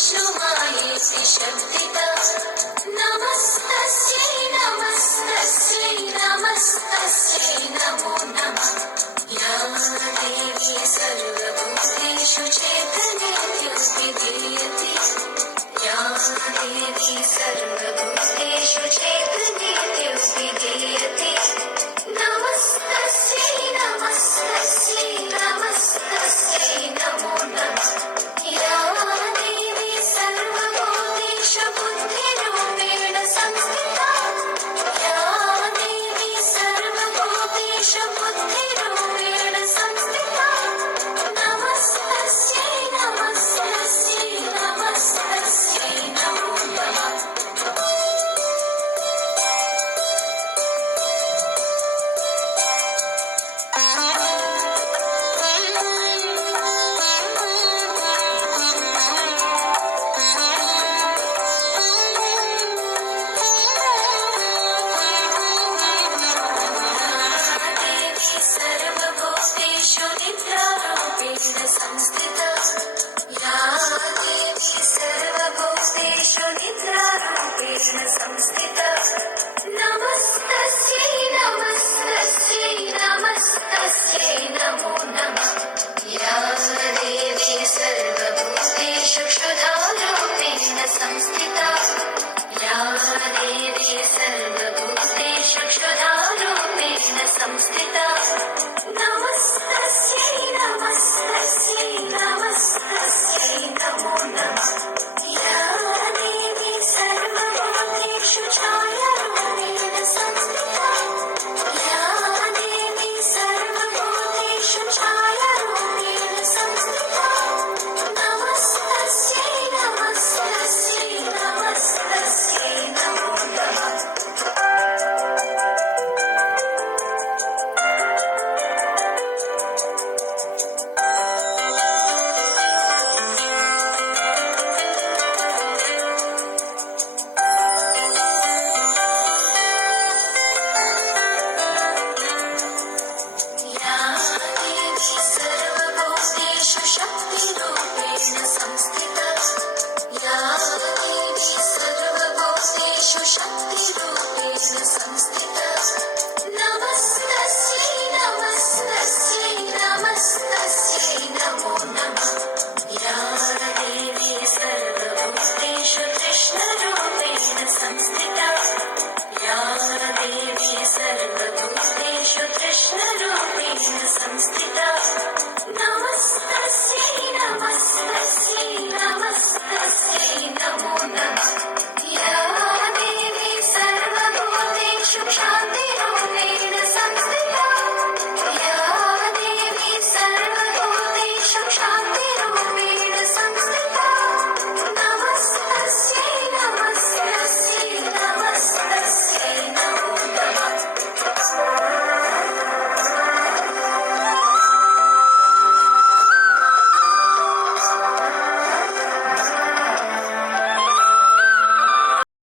विष्णुमायेति शब्दिता नमस्तस्यै नमस्तस्यै नमस्तस्यै नमो नमः या देवी सर्वभूतेषु चैतन्येत्युपधीयते या देवी सर्वभूतेषु चैतन्येत्युपधीयते नमस्तस्यै नमस्तस्यै नमस्तस्यै नमो नमः या देवी सर्वभूतेषु बुद्धिरूपेण संस्थिता या देवी सर्वभूतेषु बुद्धिरूपेण संस्थिता नमस्तस्यै नमस्तस्यै नमस्तस्यै नमो नमः सर्वभूतेषु निद्रारूपेण संस्थिता या देवी सर्वभूतेषु निद्रारूपेण संस्थिता नमस्तस्यै नमस्तस्यै नमस्तस्यै नमो नमः या देवी सर्वभूतेषु क्षुधारूपेण संस्थिता या देवी सर्वभूतेषु क्षुधारूपेण संस्थिता नमस्तस्यै नमस्तस्यै नमस्तस्यै नमो नमः